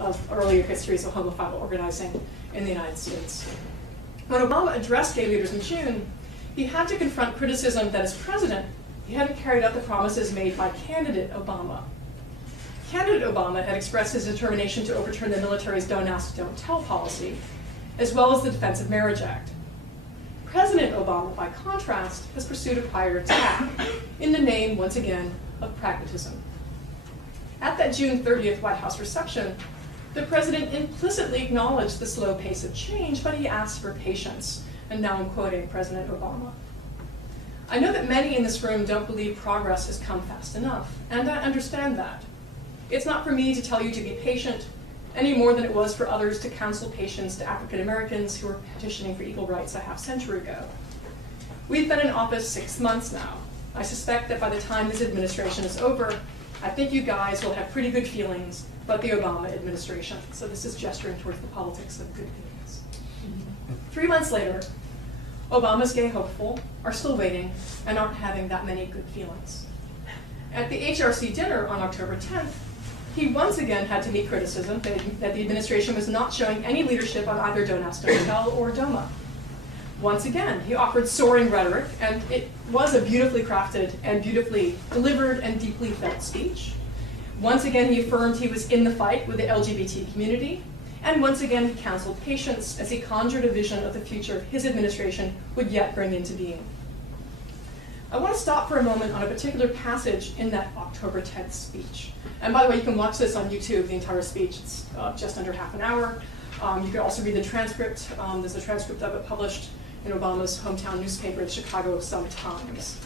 of earlier histories of homophile organizing in the United States. When Obama addressed gay leaders in June, he had to confront criticism that as president, he hadn't carried out the promises made by candidate Obama. Candidate Obama had expressed his determination to overturn the military's Don't Ask, Don't Tell policy, as well as the Defense of Marriage Act. President Obama, by contrast, has pursued a prior tack in the name, once again, of pragmatism. At that June 30th White House reception, the president implicitly acknowledged the slow pace of change, but he asked for patience. And now I'm quoting President Obama. I know that many in this room don't believe progress has come fast enough, and I understand that. It's not for me to tell you to be patient, any more than it was for others to counsel patience to African Americans who were petitioning for equal rights a half-century ago. We've been in office 6 months now. I suspect that by the time this administration is over, I think you guys will have pretty good feelings about the Obama administration. So this is gesturing towards the politics of good feelings. 3 months later, Obama's gay hopeful are still waiting and aren't having that many good feelings. At the HRC dinner on October 10th, he once again had to meet criticism that the administration was not showing any leadership on either Don't Ask, Don't Tell or DOMA. Once again, he offered soaring rhetoric, and it was a beautifully crafted and beautifully delivered and deeply felt speech. Once again, he affirmed he was in the fight with the LGBT community, and once again, he counseled patience as he conjured a vision of the future his administration would yet bring into being. I want to stop for a moment on a particular passage in that October 10th speech. And by the way, you can watch this on YouTube, the entire speech. It's just under half an hour. You can also read the transcript. There's a transcript of it published in Obama's hometown newspaper, the Chicago Sun-Times.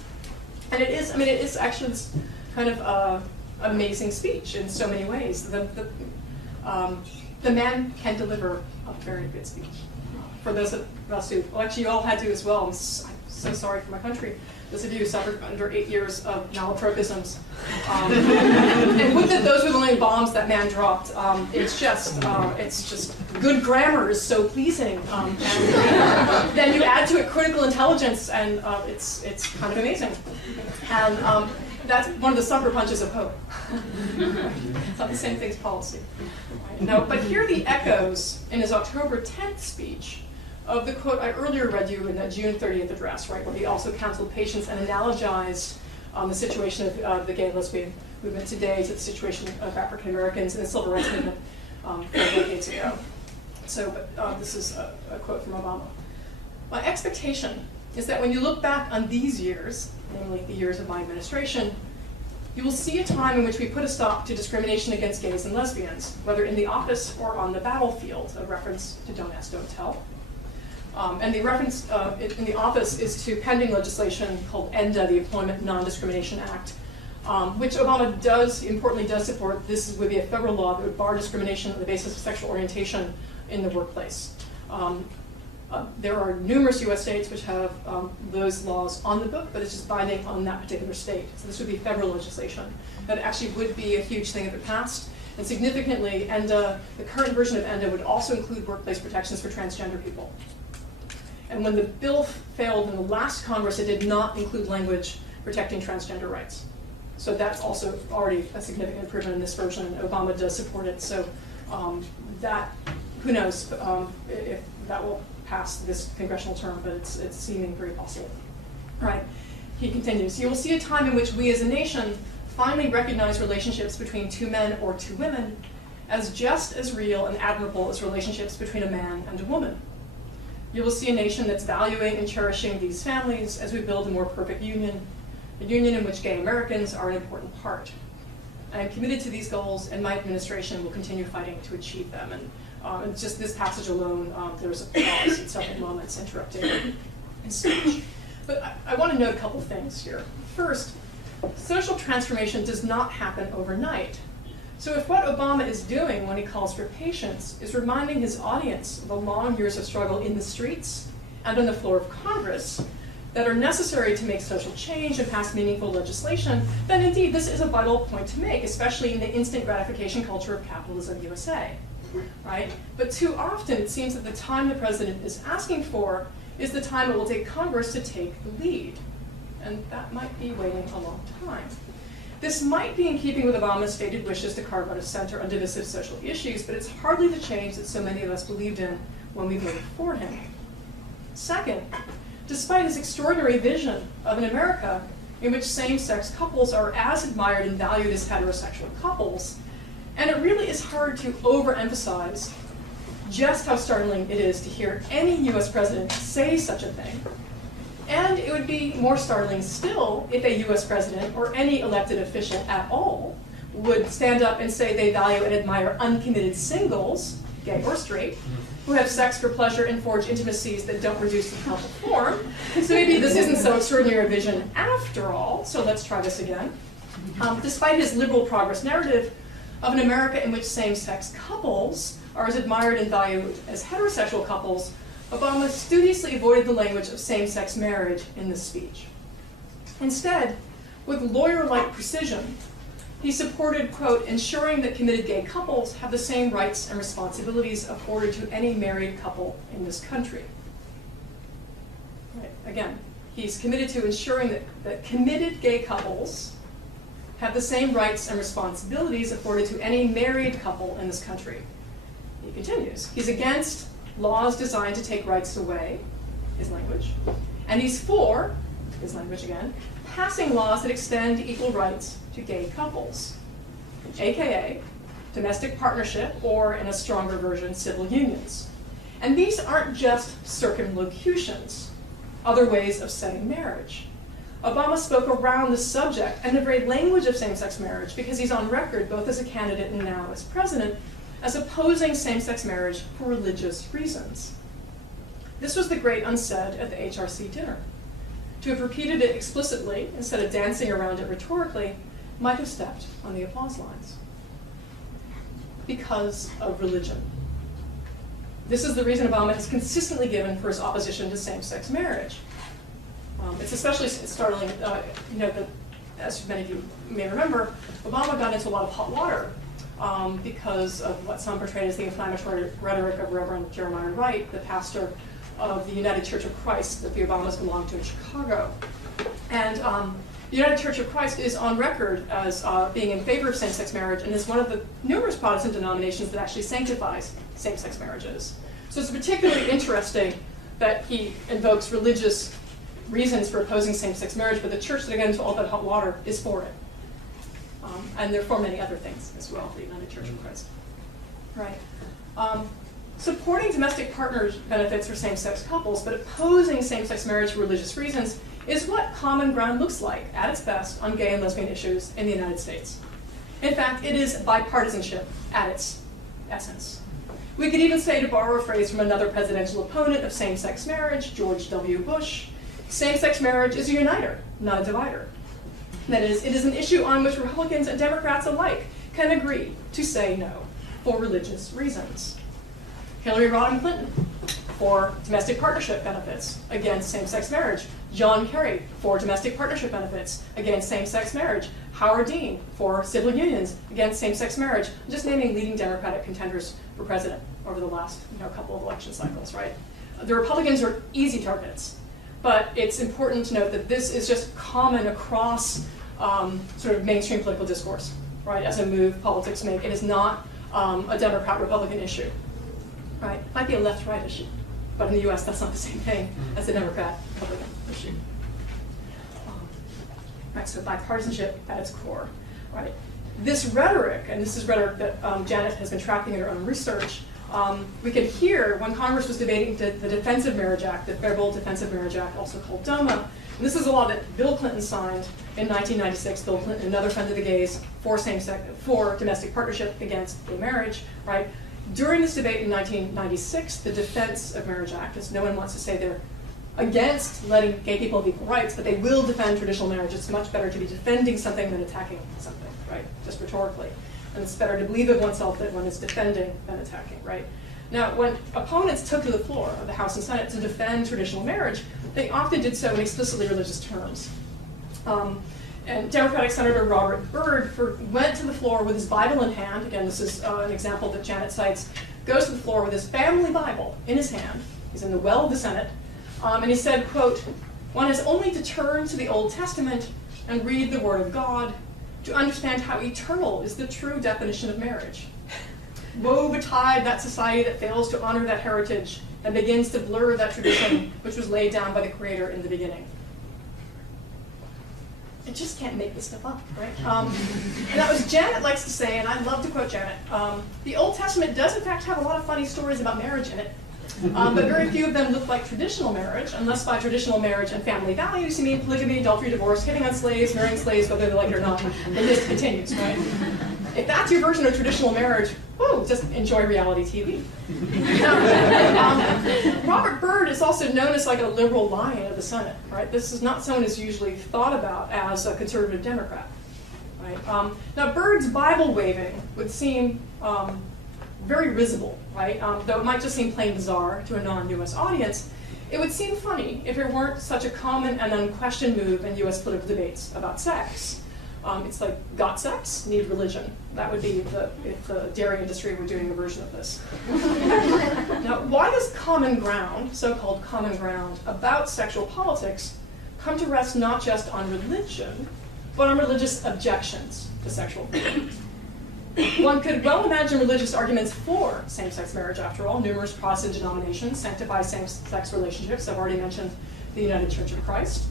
And it is actually this kind of amazing speech in so many ways. The man can deliver a very good speech. For those of us who, well, actually you all had to as well. I'm so sorry for my country. Those of you who suffered under 8 years of malapropisms. And with those were the only bombs that man dropped. It's just good grammar is so pleasing. And then you add to it critical intelligence, and it's kind of amazing. And that's one of the sucker punches of hope. It's not the same thing as policy. No, but here are the echoes in his October 10th speech of the quote I earlier read you in that June 30th address, right, where he also counseled patience and analogized the situation of the gay and lesbian movement today to the situation of African Americans in the civil rights movement 4 decades ago. So this is a quote from Obama. My expectation is that when you look back on these years, namely the years of my administration, you will see a time in which we put a stop to discrimination against gays and lesbians, whether in the office or on the battlefield, a reference to Don't Ask, Don't Tell. And the reference in the office is to pending legislation called ENDA, the Employment Non-Discrimination Act, which Obama importantly does support. This would be a federal law that would bar discrimination on the basis of sexual orientation in the workplace. There are numerous US states which have those laws on the book, but it's just binding on that particular state. So this would be federal legislation. That actually would be a huge thing if it passed. And significantly, ENDA, the current version of ENDA would also include workplace protections for transgender people. And when the bill failed in the last Congress, it did not include language protecting transgender rights. So that's also already a significant improvement in this version. Obama does support it. So who knows if that will pass this congressional term, but it's seeming very possible. All right, he continues, you will see a time in which we as a nation finally recognize relationships between 2 men or 2 women as just as real and admirable as relationships between a man and a woman. You will see a nation that's valuing and cherishing these families as we build a more perfect union, a union in which gay Americans are an important part. I am committed to these goals, and my administration will continue fighting to achieve them. And just this passage alone, there was a pause at several moments interrupting his speech. But I want to note a couple things here. First, social transformation does not happen overnight. So if what Obama is doing when he calls for patience is reminding his audience of the long years of struggle in the streets and on the floor of Congress that are necessary to make social change and pass meaningful legislation, then indeed this is a vital point to make, especially in the instant gratification culture of capitalism USA, right? But too often it seems that the time the president is asking for is the time it will take Congress to take the lead. And that might be waiting a long time. This might be in keeping with Obama's stated wishes to carve out a center on divisive social issues, but it's hardly the change that so many of us believed in when we voted for him. Second, despite his extraordinary vision of an America in which same-sex couples are as admired and valued as heterosexual couples, and it really is hard to overemphasize just how startling it is to hear any US president say such a thing. And it would be more startling still if a US president or any elected official at all would stand up and say they value and admire uncommitted singles, gay or straight, who have sex for pleasure and forge intimacies that don't reduce to couple form. So maybe this isn't so extraordinary a vision after all, so let's try this again. Despite his liberal progress narrative of an America in which same-sex couples are as admired and valued as heterosexual couples, Obama studiously avoided the language of same-sex marriage in this speech. Instead, with lawyer-like precision, he supported, quote, ensuring that committed gay couples have the same rights and responsibilities afforded to any married couple in this country. Right. Again, he's committed to ensuring that committed gay couples have the same rights and responsibilities afforded to any married couple in this country. He continues, he's against laws designed to take rights away, his language, and he's for, his language again, passing laws that extend equal rights to gay couples, aka domestic partnership, or in a stronger version, civil unions. And these aren't just circumlocutions, other ways of saying marriage. Obama spoke around the subject and the very language of same-sex marriage because he's on record, both as a candidate and now as president, as opposing same-sex marriage for religious reasons. This was the great unsaid at the HRC dinner. To have repeated it explicitly, instead of dancing around it rhetorically, might have stepped on the applause lines. Because of religion. This is the reason Obama has consistently given for his opposition to same-sex marriage. It's especially startling, that, as many of you may remember, Obama got into a lot of hot water because of what some portrayed as the inflammatory rhetoric of Reverend Jeremiah Wright, the pastor of the United Church of Christ that the Obamas belonged to in Chicago. And the United Church of Christ is on record as being in favor of same-sex marriage and is one of the numerous Protestant denominations that actually sanctifies same-sex marriages. So it's particularly interesting that he invokes religious reasons for opposing same-sex marriage, but the church that got into all that hot water is for it. And they're for many other things as well, the United Church of Christ. Right. Supporting domestic partners benefits for same-sex couples, but opposing same-sex marriage for religious reasons is what common ground looks like at its best on gay and lesbian issues in the United States. In fact, it is bipartisanship at its essence. We could even say, to borrow a phrase from another presidential opponent of same-sex marriage, George W. Bush, same-sex marriage is a uniter, not a divider. That is, it is an issue on which Republicans and Democrats alike can agree to say no for religious reasons. Hillary Rodham Clinton for domestic partnership benefits against same-sex marriage. John Kerry for domestic partnership benefits against same-sex marriage. Howard Dean for civil unions against same-sex marriage. I'm just naming leading Democratic contenders for president over the last couple of election cycles, right? The Republicans are easy targets. But it's important to note that this is just common across sort of mainstream political discourse, right, as a move politics make. It is not a Democrat-Republican issue, right? It might be a left-right issue, but in the US that's not the same thing as a Democrat-Republican issue. Right, so bipartisanship at its core, right? This rhetoric, and this is rhetoric that Janet has been tracking in her own research, we could hear when Congress was debating the Defense of Marriage Act, the Federal Defense of Marriage Act, also called DOMA. And this is a law that Bill Clinton signed in 1996. Bill Clinton, another friend of the gays, for domestic partnership against gay marriage, right? During this debate in 1996, the Defense of Marriage Act, as no one wants to say they're against letting gay people have equal rights, but they will defend traditional marriage. It's much better to be defending something than attacking something, right? Just rhetorically. And it's better to believe of oneself that one is defending than attacking, right? Now, when opponents took to the floor of the House and Senate to defend traditional marriage, they often did so in explicitly religious terms. And Democratic Senator Robert Byrd went to the floor with his Bible in hand. Again, this is an example that Janet cites. Goes to the floor with his family Bible in his hand. He's in the well of the Senate. And he said, quote, "One has only to turn to the Old Testament and read the Word of God to understand how eternal is the true definition of marriage. Woe betide that society that fails to honor that heritage and begins to blur that tradition which was laid down by the Creator in the beginning. I just can't make this stuff up, right? And that was Janet likes to say, and I love to quote Janet, the Old Testament does in fact have a lot of funny stories about marriage in it, but very few of them look like traditional marriage, unless by traditional marriage and family values you mean polygamy, adultery, divorce, hitting on slaves, marrying slaves whether they like it or not. The list continues, right? If that's your version of traditional marriage, whoo, just enjoy reality TV. Robert Byrd is also known as like a liberal lion of the Senate, right? This is not someone who's usually thought about as a conservative Democrat, right? Now, Byrd's Bible waving would seem very risible, right? Though it might just seem plain bizarre to a non-US audience, it would seem funny if it weren't such a common and unquestioned move in US political debates about sex. It's like, got sex, need religion. That would be if the dairy industry were doing a version of this. Now, why does common ground, so-called common ground, about sexual politics come to rest not just on religion, but on religious objections to sexual freedom? One could well imagine religious arguments for same-sex marriage, after all. Numerous Protestant denominations sanctify same-sex relationships. I've already mentioned the United Church of Christ,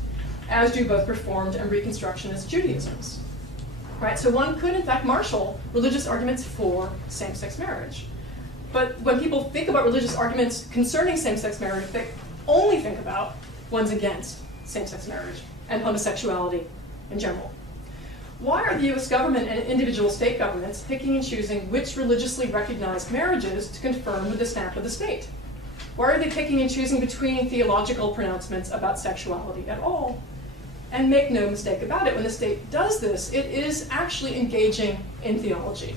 as do both Reformed and Reconstructionist Judaisms. Right, so one could, in fact, marshal religious arguments for same-sex marriage. But when people think about religious arguments concerning same-sex marriage, they only think about ones against same-sex marriage and homosexuality in general. Why are the US government and individual state governments picking and choosing which religiously recognized marriages to confirm with the stamp of the state? Why are they picking and choosing between theological pronouncements about sexuality at all? And make no mistake about it, when the state does this, it is actually engaging in theology.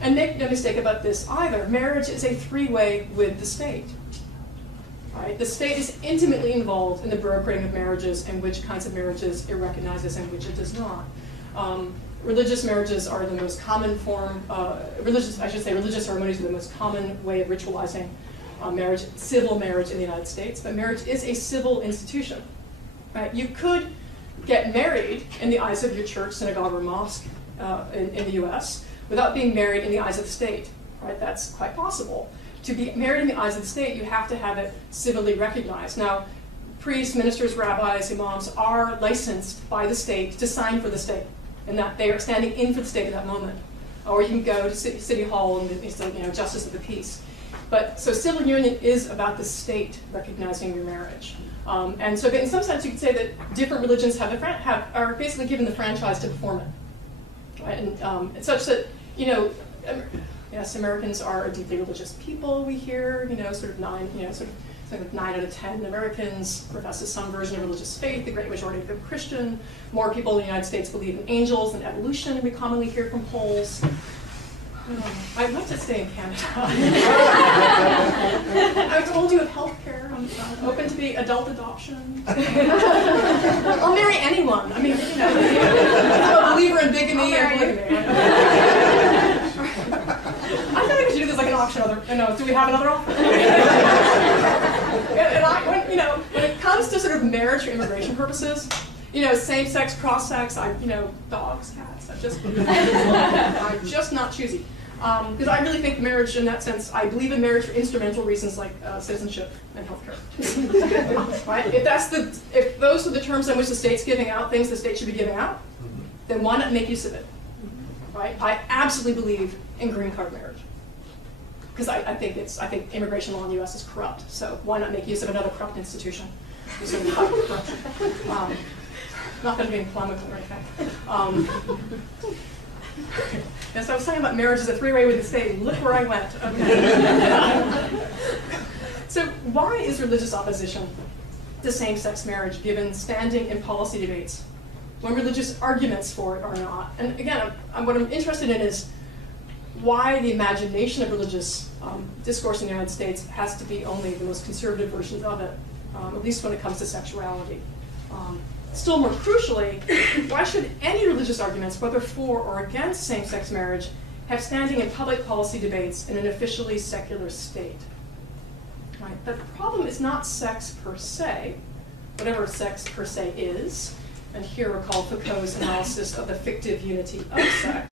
And make no mistake about this either, marriage is a three-way with the state. Right? The state is intimately involved in the brokering of marriages and which kinds of marriages it recognizes and which it does not. Religious marriages are the most common form, religious ceremonies are the most common way of ritualizing marriage, civil marriage in the United States, but marriage is a civil institution. Right? You could get married in the eyes of your church, synagogue, or mosque in the US without being married in the eyes of the state. Right? That's quite possible. To be married in the eyes of the state, you have to have it civilly recognized. Now, priests, ministers, rabbis, imams are licensed by the state to sign for the state, and that they are standing in for the state at that moment. Or you can go to City Hall and it's justice of the peace. But so civil union is about the state recognizing your marriage. And so in some sense, you could say that different religions are basically given the franchise to perform it. Right? And it's such that, yes, Americans are a deeply religious people, we hear, sort of 9 out of 10 Americans professes some version of religious faith, the great majority of them Christian. More people in the United States believe in angels and evolution, we commonly hear from polls. I'd like to stay in Canada. I told you of healthcare. I'm open to the adult adoption. I'll marry anyone. I mean, I'm a believer in bigamy and polygamy. I feel like we should do this like an auction. Do we have another offer? When it comes to sort of marriage for immigration purposes, same-sex, cross-sex, dogs, cats. I'm just not choosy. Because I really think marriage, in that sense, I believe in marriage for instrumental reasons like citizenship and healthcare. Right? If those are the terms in which the state's giving out things the state should be giving out, then why not make use of it? Right? I absolutely believe in green card marriage. Because I think immigration law in the U.S. is corrupt. So why not make use of another corrupt institution? Sort of corruption. Not going to be polemical or anything. Yes, I was talking about marriage as a three-way with the state. Look where I went. Okay. So why is religious opposition to same-sex marriage given standing in policy debates when religious arguments for it are not? And again, what I'm interested in is why the imagination of religious discourse in the United States has to be only the most conservative versions of it, at least when it comes to sexuality. Still more crucially, why should any religious arguments, whether for or against same-sex marriage, have standing in public policy debates in an officially secular state? Right? The problem is not sex per se, whatever sex per se is. And here recall Foucault's analysis of the fictive unity of sex.